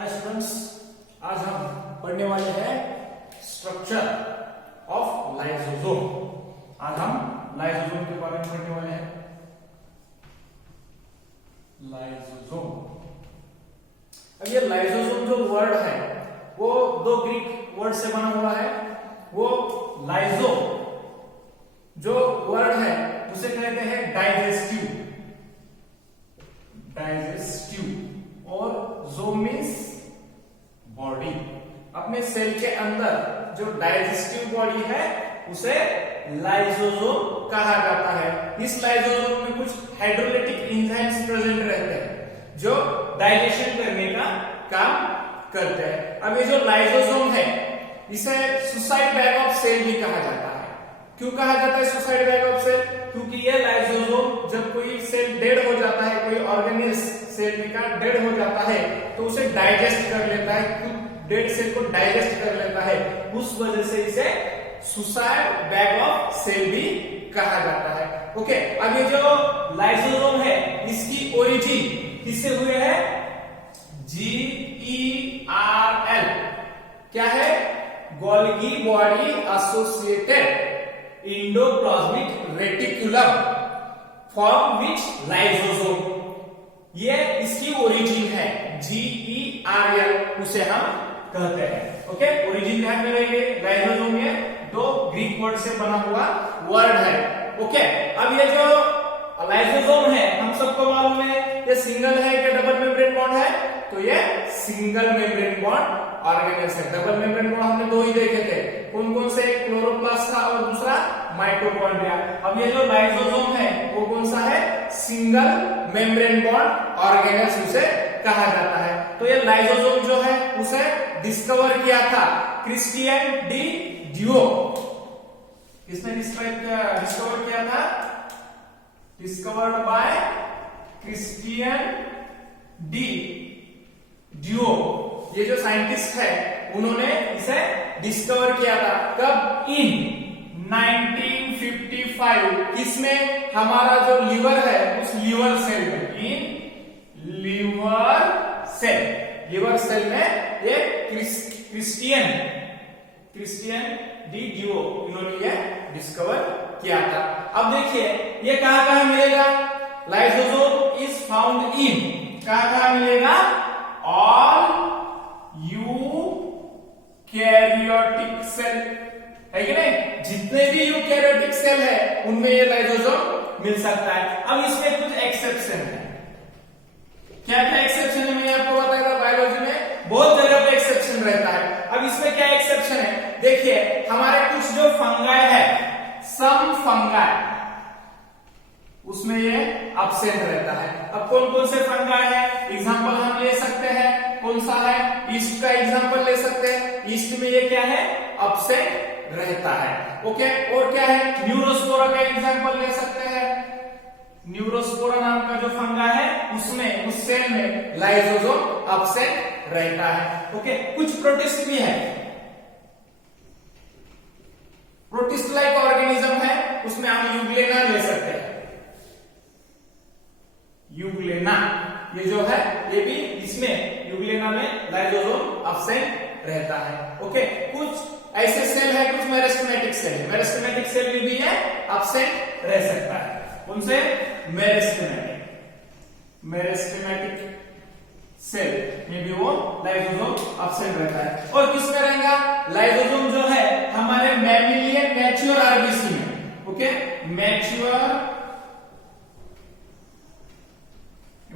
Hi students, आज हम पढ़ने वाले हैं स्ट्रक्चर ऑफ लाइसोसोम। आज हम लाइसोसोम के बारे में पढ़ने वाले हैं। लाइसोसोम, अब ये लाइसोसोम जो वर्ड है वो दो ग्रीक वर्ड से बना हुआ है। वो लाइजो जो वर्ड है उसे कहते हैं डाइजेस्टिव, और जोम मीन्स बॉडी। अपने सेल के अंदर जो डाइजेस्टिव बॉडी है उसे लाइसोसोम कहा जाता है। इस लाइसोसोम में कुछ हाइड्रोलाइटिक एंजाइम्स प्रेजेंट रहते हैं जो डाइजेशन करने का काम करते हैं। अब ये जो लाइसोसोम है इसे सुसाइड बैग ऑफ सेल भी कहा जाता है। क्यों कहा जाता है सुसाइड बैग ऑफ सेल? क्योंकि ये लाइसोसोम जब कोई सेल डेड हो जाता है, कोई ऑर्गेनिज्म सेल का डेड हो जाता है तो उसे डाइजेस्ट कर लेता है, डेड सेल को डाइजेस्ट कर लेता है। उस वजह से इसे सुसाइड बैग ऑफ सेल भी कहा जाता है। ओके, अब ये जो लाइसोसोम है इसकी ओरिजिन किससे हुए है? GERL क्या है? Golgi body associated endoplasmic reticulum from which lysosome, ये इसकी ओरिजिन है। GERL उसे हम कहते हैं। ओके, ओरिजिन ध्यान में रखिए। लाइसोसोम ये दो ग्रीक वर्ड से बना हुआ वर्ड है। ओके, अब ये जो लाइसोसोम है हम सबको मालूम है ये सिंगल है कि डबल मेम्ब्रेन बॉन्ड है? तो ये सिंगल मेम्ब्रेन बॉन्ड ऑर्गेनेल्स है। डबल मेम्ब्रेन बॉन्ड हमने दो ही देखे थे, कौन कौन से? क्लोरोप्लास्ट था और दूसरा माइटोकॉन्ड्रिया। अब ये जो लाइसोसोम है वो कौन सा है? सिंगल मेम्ब्रेन बॉन्ड ऑर्गेनेल्स उसे कहा जाता है। तो ये लाइसोसोम जो है उसे डिस्कवर किया था क्रिस्टियन डी ड्यूओ। किसने डिस्कवर किया था? Discovered by Christian D duo. ये जो साइंटिस्ट है उन्होंने इसे डिस्कवर किया था। कब? इन 1955। किसमें? हमारा जो लीवर है उस लीवर सेल में, इन लीवर सेल में ये क्रिस्टियन डी ड्यूओ इन्होंने ये डिस्कवर किया था। अब देखिए ये कहां मिलेगा? लाइसोसोम इज फाउंड इन कहां मिलेगा? ऑल यूकैरियोटिक सेल है कि नहीं? जितने भी यूकैरियोटिक सेल है उनमें ये लाइसोसोम मिल सकता है। अब इसमें कुछ एक्सेप्शन है। क्या क्या एक्सेप्शन है मैंने आपको बताया था? बायोलॉजी में बहुत जगह पे एक्सेप्शन रहता है। अब इसमें क्या एक्सेप्शन है? देखिए हमारे कुछ जो फंगाई है, सम फंगाई, उसमें ये एब्सेंट रहता है। अब कौन कौन से फंगाई है? एग्जांपल हम ले सकते हैं। कौन सा है? ईस्ट का एग्जांपल ले सकते हैं। ईस्ट में ये क्या है? एब्सेंट रहता है। ओके, और क्या है? न्यूरोस्पोरा का एग्जांपल ले सकते हैं। न्यूरोस्पोरा नाम का जो फंगा है उसमें, उस सेल में लाइसोसोम एब्सेंट रहता है। ओके, कुछ प्रोटिस्ट भी है। प्रोटिस्ट लाइक ऑर्गेनिज्म है, उसमें हम यूग्लेना ले सकते हैं। यूग्लेना ये जो है ये भी, इसमें यूग्लेना में लाइसोसोम एब्सेंट रहता है। ओके, कुछ ऐसे सेल है, कुछ मेरिस्टेमेटिक सेल है। मेरिस्टेमेटिक सेल में भी है एब्सेंट रह सकता है। उनसे मेरिस्टेमेटिक सेल में भी वो लाइसोसोम एब्सेंट रहता है। और किसमें रहेगा? लाइसोसोम जो है हमारे मैमिलियन मैच्योर आरबीसी में। ओके,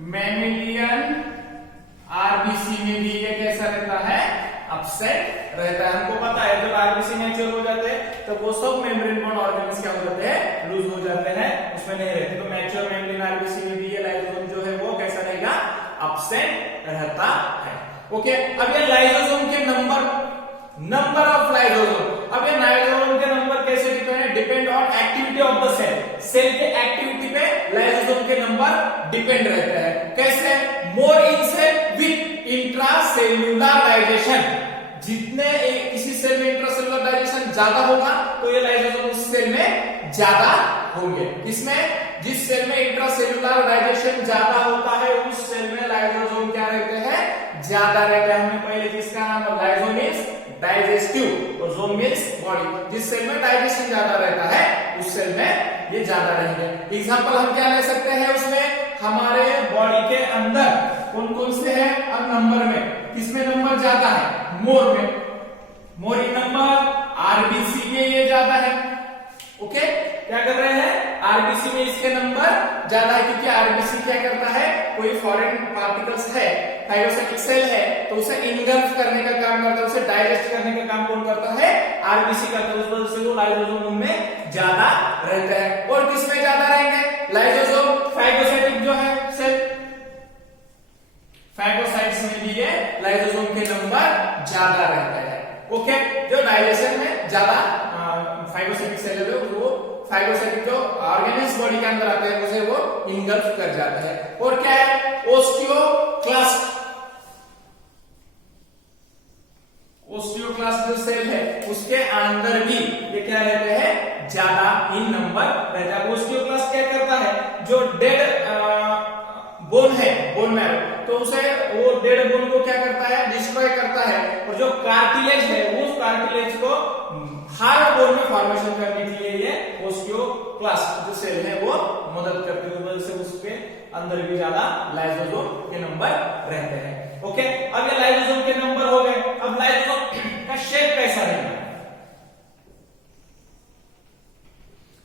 मैमिलियन आरबीसी में भी ये कैसा रहता है? एब्सेंट रहता है। हमको पता है जब आरबीसी मैच्योर हो जाते हैं तो वो सब मेम्ब्रेन बॉन्ड ऑर्गेनेल्स क्या हो जाते हैं? लूज हो जाते हैं, उसमें नहीं रहते। तो मैच्योर मेम्ब्रेन आरबीसी में भी ये लाइसोसोम जो है वो कैसा रहेगा? एब्सेंट रहता है। ओके, अब ये लाइसोसोम के नंबर ऑफ लाइसोसोम। अब ये लाइसोसोम के नंबर कैसे depend on activity of the cell के एक्टिविटी पे लाइसोसोम के नंबर डिपेंड रहते हैं। कैसे? More in cell with intracellular digestion. जितने किसी सेल में इंट्रासेल्युलर डाइजेशन ज्यादा होगा तो ये लाइसोसोम उस सेल में ज्यादा होंगे। इसमें जिस सेल में इंट्रासेल्युलर डाइजेशन ज्यादा होता है उस सेल में लाइसोसोम क्या रहते हैं? ज्यादा रहता है। हमने पहले जिसका नाम लाइजो मीन्स डाइजेस्टिव और जोम मीन्स बॉडी, जिस सेल में डाइजेशन ज्यादा रहता है उस सेल में ये ज्यादा रहेंगे। एग्जांपल हम क्या ले सकते हैं उसमें, हमारे बॉडी के अंदर कौन कौन से है, अब नंबर में किसमें नंबर ज्यादा है, मोर में, मोर इन नंबर, आरबीसी में ये ज्यादा है। ओके, क्या कर रहे हैं, आरबीसी में इसके नंबर ज्यादा है क्योंकि आरबीसी क्या करता है, कोई फॉरेन पार्टिकल्स है, फाइब्रोसाइटिक सेल है तो उसे इनगल्फ करने का काम करता है, उसे डाइजेस्ट करने का काम कौन करता है, आरबीसी करता है। उस वजह से वो लाइसोसोम में ज्यादा रहता है। और किसमें ज्यादा रहेंगे, लाइसोसोम फाइब्रोसाइटिक जो है सेल, फाइब्रोसाइट्स में भी ये लाइसोसोम के नंबर ज्यादा रहता है। ओके, जो डाइजेशन में ज्यादा फाइब्रोसाइटिक सेल है वो फाइब्रोसाइटिक जो ऑर्गेनेल्स बॉडी के अंदर आते हैं उसे वो इनगल्फ कर जाता है। और क्या है, ओस्टियोक्लास्ट, ओस्टियोक्लास्ट जो सेल है उसके अंदर भी ये क्या रहते हैं, ज्यादा इन नंबर रहता है। ओस्टियोक्लास्ट क्या करता है, जो डेड बोन है, बोन मैरो, तो उसे वो डेड बोन को क्या करता है, डिस्ट्रॉय करता है। और जो कार्टिलेज है उस कार्टिलेज को हार्ड बोन में फॉर्मेशन करने के लिए ये ओस्टियोक्लास्ट जो सेल है वो मदद करती है। वजह से उसके अंदर भी ज्यादा लाइसोसोम के नंबर रहते हैं। ओके, अब ये लाइसोसोम के नंबर हो गए। अब लाइसोसोम का शेप कैसा रहेगा,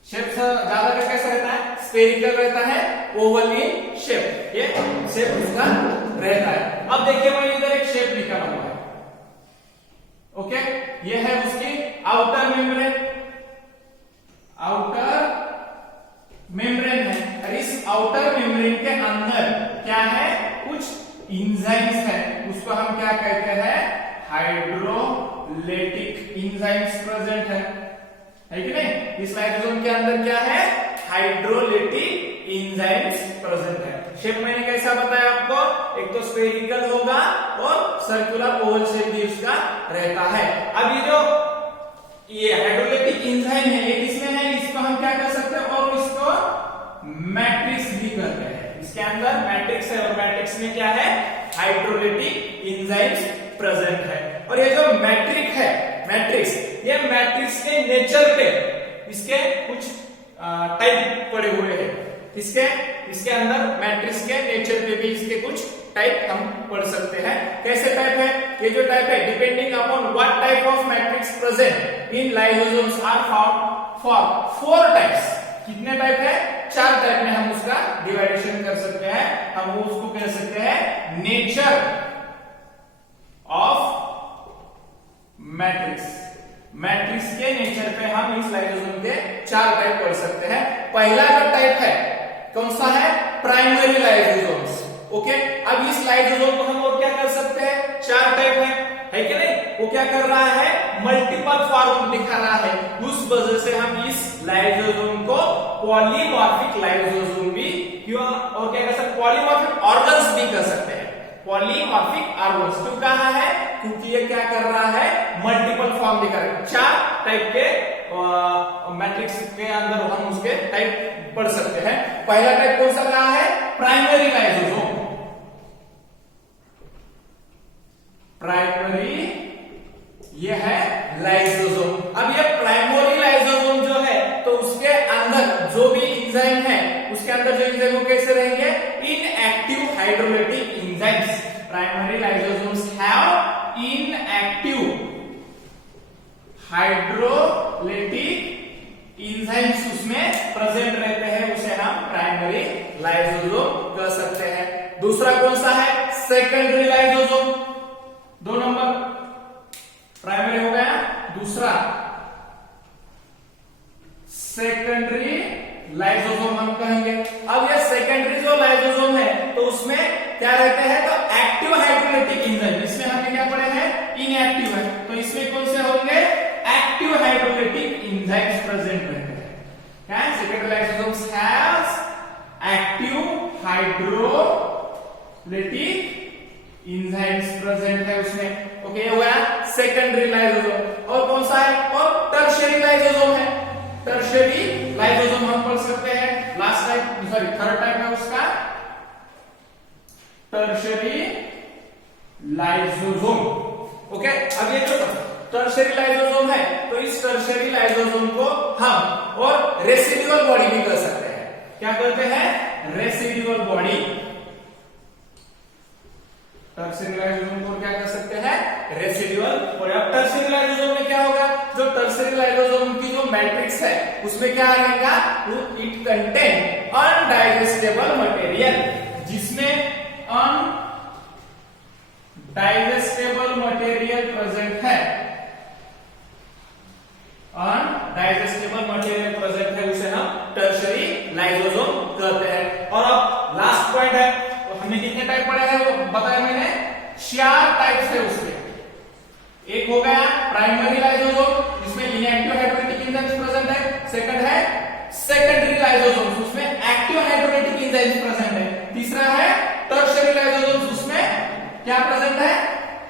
शेप ज्यादा कैसा रहता है, स्फेरिकल रहता है, ओवल इन शेप, ये शेप उसका रहता है। अब देखिए मैंने इधर एक शेप निकाला हुआ है। ओके, ये है उसकी आउटर मेम्ब्रेन, आउटर मेम्ब्रेन है। और इस आउटर मेम्ब्रेन के अंदर क्या है, कुछ इंजाइम्स है, उसको हम क्या कहते हैं, हाइड्रोलेटिक इंजाइम्स प्रेजेंट है कि नहीं। इस लाइसोसोम के अंदर क्या है, हाइड्रोलेटिक इंजाइम्स प्रेजेंट है। शेप मैंने कैसा बताया आपको, एक तो स्फेरिकल होगा और सर्कुलर ओवल शेप भी उसका रहता है। अब ये जो ये हाइड्रोलेटिक इंजाइम है ये किसमें है, इसको हम क्या कर सकते हैं, और इसको मैट्रिक्स भी कहते हैं। इसके अंदर मैट्रिक्स है और मैट्रिक्स में क्या है, हाइड्रोलेटिक इंजाइम्स प्रेजेंट है। और ये जो मैट्रिक है, मैट्रिक्स, ये मैट्रिक्स के नेचर पे इसके कुछ टाइप पड़े हुए हैं। इसके अंदर मैट्रिक्स के नेचर पे भी इसके कुछ टाइप हम पढ़ सकते हैं। कैसे टाइप है, ये जो टाइप है, depending upon what type of matrix present in lysosomes are found for 4 types. कितने टाइप है, 4 टाइप में हम उसका डिवाइडेशन कर सकते हैं। हम उसको कह सकते हैं नेचर ऑफ मैट्रिक्स। मैट्रिक्स के नेचर पे हम इस लाइसोसोम के 4 टाइप पढ़ सकते हैं। पहला जो टाइप है कौन सा है, प्राइमरी लाइसोसोम्स। ओके, अब इस लाइसोसोम को हम और क्या कर सकते हैं, 4 टाइप है कि नहीं। वो क्या कर रहा है, मल्टीपल फॉर्म दिखा रहा है, उस वजह से हम इस लाइसोसोम को पॉलीमॉर्फिक लाइसोसोम भी क्यों और क्या कर सकते, पॉलीमॉर्फिक ऑर्गन्स भी कर सकते हैं। पॉलीमॉर्फिक ऑर्गन्स क्यों कहा है, क्योंकि ये क्या कर रहा है, मल्टीपल फॉर्म दिखा रहा है। 4 टाइप के मैट्रिक्स के अंदर हम उसके टाइप पढ़ सकते हैं। पहला टाइप कौन सा रहा है, प्राइमरी लाइसोसोम। प्राइमरी ये है लाइसोसोम। अब ये प्राइमरी लाइसोसोम जो है तो उसके अंदर जो भी एंजाइम है उसके अंदर जो एंजाइम वो कैसे रहेंगे, inactive hydrolytic enzymes. Primary lysosomes have inactive hydrolytic enzymes उसमें प्रेजेंट रहते हैं, उसे हम प्राइमरी लाइसोसोम कह सकते हैं। दूसरा कौन सा है, सेकेंडरी लाइसोसोम। 2 नंबर प्राइमरी हो गया, दूसरा सेकेंडरी लाइसोसोम हम कहेंगे। अब ये सेकेंडरी जो लाइसोसोम है तो उसमें क्या रहते हैं, तो एक्टिव हाइड्रोलेटिक एंजाइम। इसमें हमने क्या पढ़े हैं, इनएक्टिव है, तो इसमें कौन से होंगे, एक्टिव हाइड्रोलेटिक एंजाइम्स प्रेजेंट रहते हैं। क्या है, secondary lysosomes have active hydrolytic enzymes present है उसमें। ओके, हो गया सेकेंडरी लाइसोसोम। और कौन सा है, और टर्शियरी लाइसोसोम है। टर्शियरी लाइसोसोम हम पढ़ सकते हैं, last type sorry third type है उसका टर्शियरी लाइसोसोम। ओके, अब ये जो टर्शियरी लाइसोसोम है, तो इस टर्शियरी लाइसोसोम को हम और रेसिड्यूअल बॉडी भी कर सकते हैं। क्या कहते हैं? Residual body. टर्शियरी लाइसोसोम को क्या कर सकते हैं? Residual body. अब टर्शियरी लाइसोसोम में क्या होगा? जो टर्शियरी लाइसोसोम की जो मैट्रिक्स है उसमें क्या रहेगा? इट कंटेन अनडाइजेस्टेबल मटेरियल, जिसमें डाइजेस्टेबल मटेरियल प्रेजेंट है, अनडाइजेस्टेबल मटेरियल प्रेजेंट है, उसे हम टर्शियरी लाइसोसोम कहते हैं। और अब लास्ट पॉइंट है, तो हमने कितने टाइप पढ़े हैं वो बताया मैंने, 4 टाइप्स है उसके। एक हो गया प्राइमरी लाइसोसोम, जिसमें इनएक्टिव हाइड्रोलाइटिक एंजाइम्स प्रेजेंट है। सेकंड है सेकेंडरी लाइसोसोम, उसमें एक्टिव हाइड्रोलाइटिक एंजाइम्स प्रेजेंट है। तीसरा है टर्शियरी लाइसोसोम, उसमें क्या प्रेजेंट है?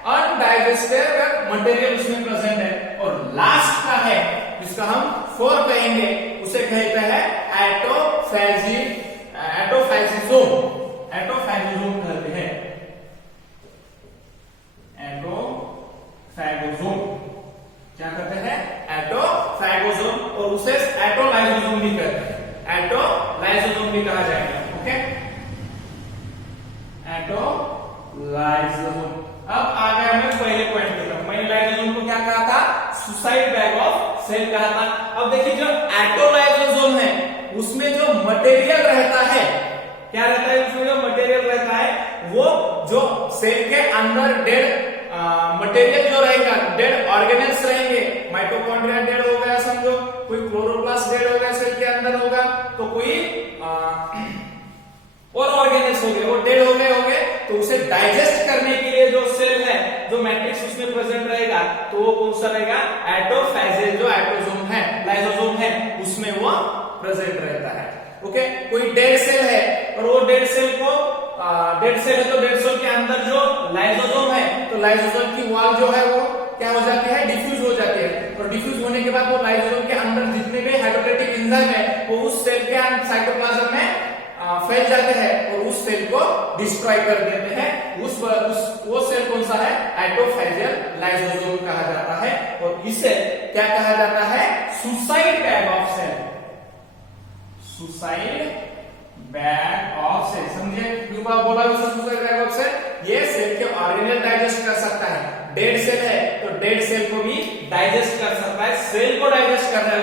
अनडाइजेस्टेबल मटेरियल उसमें प्रेजेंट है। और लास्ट का है जिसका हम 4 कहेंगे, उसे कहते हैं एटोफैजिसोम। एटोफैजिसोम कहते हैं, एटोफैगोसोम। क्या कहते हैं? एटोफैगोसोम। और उसे एटोलाइसोसोम भी कहते हैं, एटोलाइसोसोम भी कहा जाएगा। ओके, एटोलाइसोसोम। अब आ गए हमें पहले पॉइंट की तरफ। मैंने लाइसोसोम को क्या कहा था? सुसाइड बैग ऑफ सेल कहा था। अब देखिए जो एटोलाइसोसोम है उसमें जो मटेरियल रहता है, क्या रहता है उसमें? जो मटेरियल रहता है वो जो सेल के अंदर डेड मटेरियल जो रहेगा, डेड ऑर्गेनेल्स रहेंगे। माइटोकॉन्ड्रिया डेड हो गया समझो, कोई क्लोरोप्लास्ट डेड हो गया सेल के अंदर होगा, तो कोई और ऑर्गेनेल्स हो गए, वो डेड हो गए, तो उसे डाइजेस्ट करने के लिए जो सेल है, जो मैट्रिक्स उसमें प्रेजेंट रहेगा, तो वो कौन सा रहेगा? एटोफैजिल, जो एटोसोम है, लाइसोसोम है, उसमें वो प्रेजेंट रहता है। ओके, कोई डेड सेल है और वो डेड सेल को डेड सेल है, तो डेड सेल के अंदर जो लाइसोसोम है, तो लाइसोसोम की वॉल जो है वो क्या हो जाती है? डिफ्यूज हो जाती है। और डिफ्यूज होने के बाद वो लाइसोसोम के अंदर जितने भी हाइड्रोलाइटिक एंजाइम है वो उस सेल के साइटोप्लाज्म में फैल जाते हैं और उस सेल को डिस्ट्रॉय कर देते हैं। वो सेल कौन सा है? एटोफैजियल लाइसोसोम कहा जाता है। और इसे क्या कहा जाता है? Suicide bag of cell. Suicide bag of cell, समझे क्यों बोला सुसाइड बैग ऑफ सेल? ये सेल के ऑर्गेनेल डाइजेस्ट कर सकता है। डेड सेल है तो डेड सेल को भी डाइजेस्ट कर सकता है, सेल को डाइजेस्ट कर रहा है,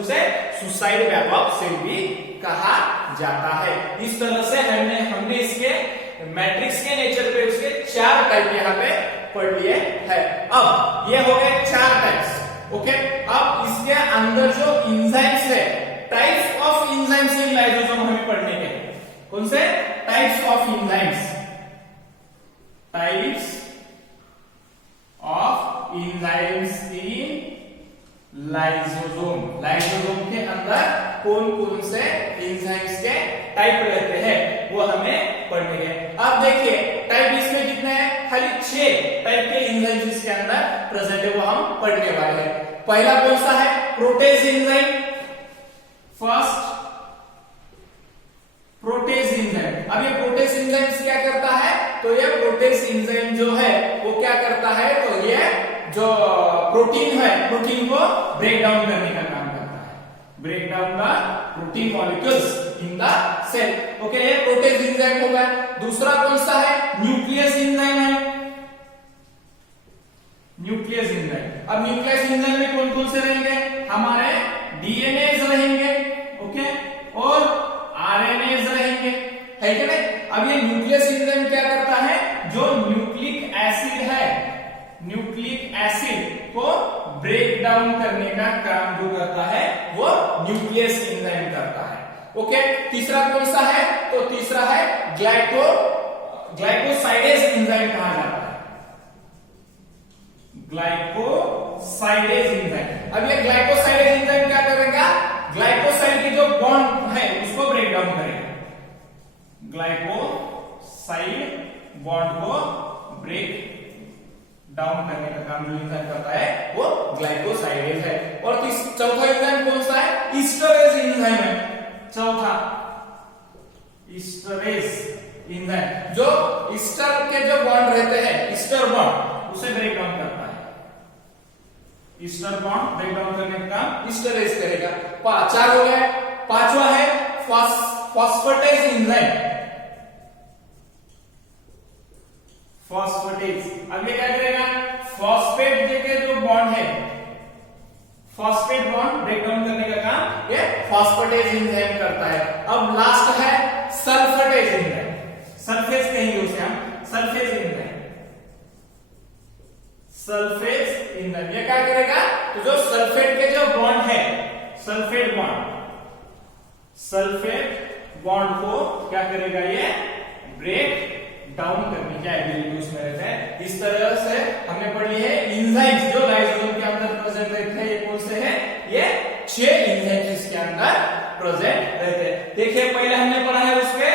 उसे सुसाइड बैग ऑफ सेल भी कहा जाता है। इस तरह से हमने इसके मैट्रिक्स के नेचर पे उसके 4 टाइप यहाँ पे पढ़ लिए हैं। अब ये हो गए 4 टाइप्स। ओके, अब इसके अंदर जो एंजाइम्स है, types of enzymes in lysosome हमें पढ़ने के। कौन से? Types of enzymes, types of enzymes in lysosome. Lysosome के अंदर कौन कौन से एंजाइम्स के टाइप रहते हैं वो हमें पढ़ने हैं। अब देखिए टाइप इसमें कितने हैं? खाली 6 टाइप के एंजाइम्स इसके अंदर प्रेजेंट है, वो हम पढ़ने वाले हैं। पहला कौन सा है? Protease enzyme. First protease enzyme. अब ये प्रोटेज एंजाइम क्या करता है? तो ये प्रोटेज एंजाइम जो है वो क्या करता है? तो ये जो प्रोटीन है, प्रोटीन को ब्रेक डाउन करने का काम करता है, break down the protein molecules in the cell. Okay, ये प्रोटेज एंजाइम होगा। दूसरा कौन सा है? न्यूक्लियस एंजाइम है, न्यूक्लियस एंजाइम। अब न्यूक्लियस एंजाइम में कौन कौन से रहेंगे? हमारे डीएनएज रहेंगे, ओके, और आरएनएज रहेंगे, है कि नहीं? अब ये न्यूक्लियस एंजाइम क्या करता है? जो न्यूक्लिक एसिड है, न्यूक्लिक एसिड को ब्रेक डाउन करने का काम जो करता है वो न्यूक्लियस एंजाइम करता है। ओके, तीसरा कौन सा है? तो तीसरा है ग्लाइकोसाइडेज एंजाइम कहा जाता है, ग्लाइकोसाइडेज एंजाइम। अब ये ग्लाइकोसाइडेज एंजाइम क्या करेगा? ग्लाइकोसाइड की जो बॉन्ड है उसको ब्रेक डाउन करेगा, ग्लाइकोसाइड बॉन्ड को ब्रेक डाउन करने का काम जो एंजाइम करता है वो ग्लाइकोसाइडेज है। और चौथा एंजाइम कौन सा है? ईस्टरेज एंजाइम है। चौथा ईस्टरेज एंजाइम जो ईस्टर के जो बॉन्ड रहते हैं, ईस्टर बॉन्ड, उसे ब्रेक डाउन करता है। ईस्टर बॉन्ड ब्रेक डाउन करने का काम ईस्टरेज करेगा। 4 हो गए। पांचवा है फॉस्फेटेज एंजाइम। फॉस्फेटेज, अब ये क्या करेगा, फॉस्फेट के जो बॉन्ड है, फॉस्फेट बॉन्ड ब्रेक डाउन करने का काम ये फॉस्फेटेज एंजाइम करता है। अब लास्ट है सल्फेटेज एंजाइम। सल्फेज कहेंगे उसे हम, सल्फेज एंजाइम। सल्फेज एंजाइम ये क्या करेगा, तो जो सल्फेट के जो बॉन्ड है, सल्फेट बॉन्ड को क्या करेगा, ये ब्रेक डाउन करने की एबिलिटी उसमें रहता है। इस तरह से हमने पढ़ी है एंजाइम्स जो लाइसोसोम के अंदर प्रेजेंट रहते हैं। ये कौन से हैं, ये 6 एंजाइम्स इसके अंदर प्रेजेंट रहते हैं। देखिए पहले हमने पढ़ा है उसके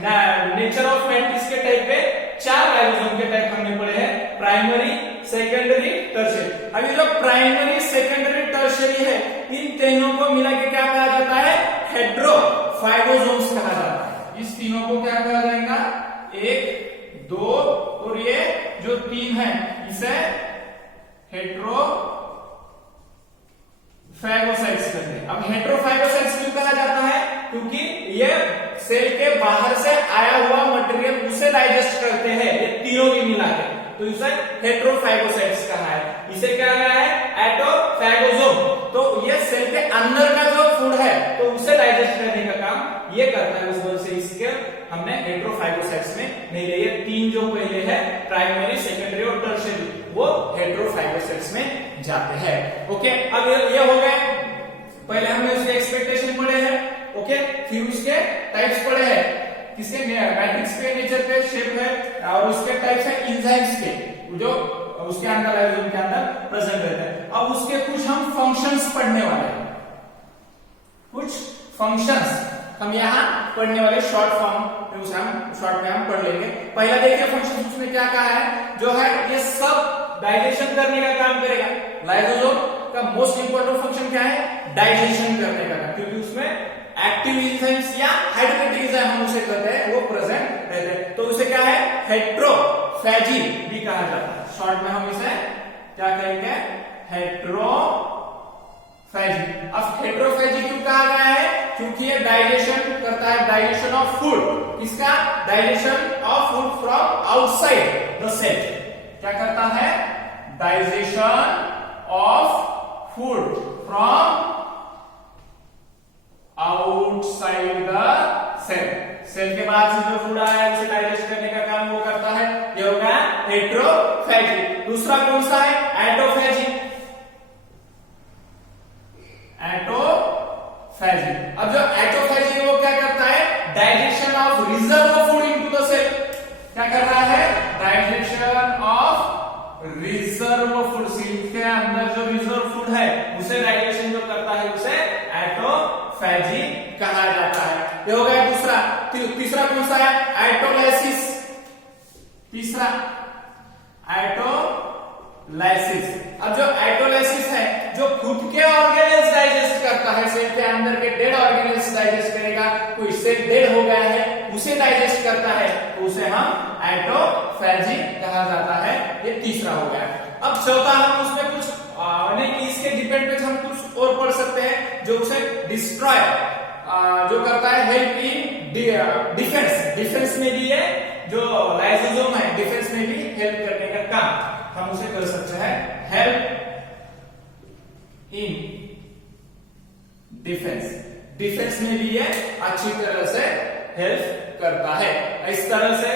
नेचर ऑफ प्लांट, इसके टाइप पे 4 लाइसोसोम के टाइप हमने पढ़े हैं, प्राइमरी, सेकेंडरी, टर्शियरी। अभी जो प्राइमरी, सेकेंडरी, टर्शियरी है, इन तीनों को मिला के क्या कहा जाता है, हेटेरोफाइगोसोम्स कहा जाता है। इस तीनों को क्या कहा जाएगा, 1, 2 और ये जो 3 है इसे हेटेरोफैगोसाइट्स कहते हैं। अब हेटेरोफैगोसाइट्स क्यों कहा जाता है, क्योंकि ये सेल के बाहर से आया हुआ मटेरियल उसे डाइजेस्ट करते हैं, ये तीनों की मिला के, तो इसे हेटेरोफैगोसाइट्स कहा है। इसे क्या कहा है, एटोफैगोसोम। तो ये सेल के अंदर का जो फूड है तो उसे डाइजेस्ट करने का काम ये करता है, उस वजह से इसके हमने हेटेरोफैगोसाइट्स में नहीं लिए। 3 जो पहले है, प्राइमरी, सेकेंडरी और टर्शियरी, वो हेटेरोफैगोसाइट्स में जाते हैं। ओके, अब ये हो गए, पहले हमने उसके एक्सपेक्टेशन पढ़े हैं। ओके, फिर उसके टाइप्स पढ़े हैं, किसके, मैट्रिक्स के, नेचर पे, शेप है, और उसके टाइप्स है एंजाइम्स के, जो उसके अंदर लाइसोसोम के अंदर प्रेजेंट रहते हैं। अब उसके कुछ हम फंक्शंस पढ़ने वाले हैं, कुछ फंक्शंस हम यहाँ पढ़ने वाले, शॉर्ट फॉर्म में उसे हम शॉर्ट में हम पढ़ लेंगे। पहला देखिए फंक्शन, उसमें क्या कहा है, जो है ये सब डाइजेशन करने का काम करेगा। लाइसोसोम का मोस्ट इंपोर्टेंट फंक्शन क्या है, डाइजेशन करने का काम, क्योंकि उसमें एक्टिव एंजाइम्स या हाइड्रोलाइटिक एंजाइम हम उसे कहते हैं, वो प्रेजेंट रहते हैं। तो उसे क्या है, हेटेरोफैजी भी कहा जाता है। शॉर्ट में हम इसे क्या कहेंगे, हेटेरोफैजी। अब हेटेरोफैजी क्यों कहा गया है, क्योंकि ये डाइजेशन करता है, डाइजेशन ऑफ फूड। इसका digestion of food from outside the cell. क्या करता है, digestion of food from outside the cell. Cell के बाहर से जो फूड आया है उसे डाइजेस्ट करने का काम वो करता है, ये होगा हेटेरोफैजी। दूसरा कौन सा है, एटोफैजी। एटोफैजी, अब जो एटोफैजी है वो क्या करता है, digestion of reserve food into the cell. क्या कर रहा है, digestion of reserve food, cell के अंदर जो रिजर्व फूड है उसे डाइजेशन जो करता है उसे एटोफैजी कहा जाता है। ये हो गया दूसरा। तीसरा कौन सा है, एटोलाइसिस। तीसरा एटोलाइसिस। अब जो एटोलाइसिस है, जो खुद के ऑर्गेनेल्स डाइजेस्ट करता है, सेल के अंदर के डेड ऑर्गेनेल्स डाइजेस्ट करेगा। कोई सेल डेड हो गया है उसे डाइजेस्ट करता है, तो उसे हम एटोफैजी कहा जाता है। ये तीसरा हो गया। अब चौथा, हम उसमें कुछ नहीं कि इसके डिपेंड पे हम कुछ और पढ़ सकते हैं, जो उसे डिस्ट्रॉय जो करता है, हेल्प इन डिफेंस। डिफेंस में भी ये जो लाइसोसोम है, डिफेंस में भी हेल्प करने का काम हम उसे कर सकते हैं, हेल्प इन डिफेंस। डिफेंस में भी ये अच्छी तरह से हेल्प करता है। इस तरह से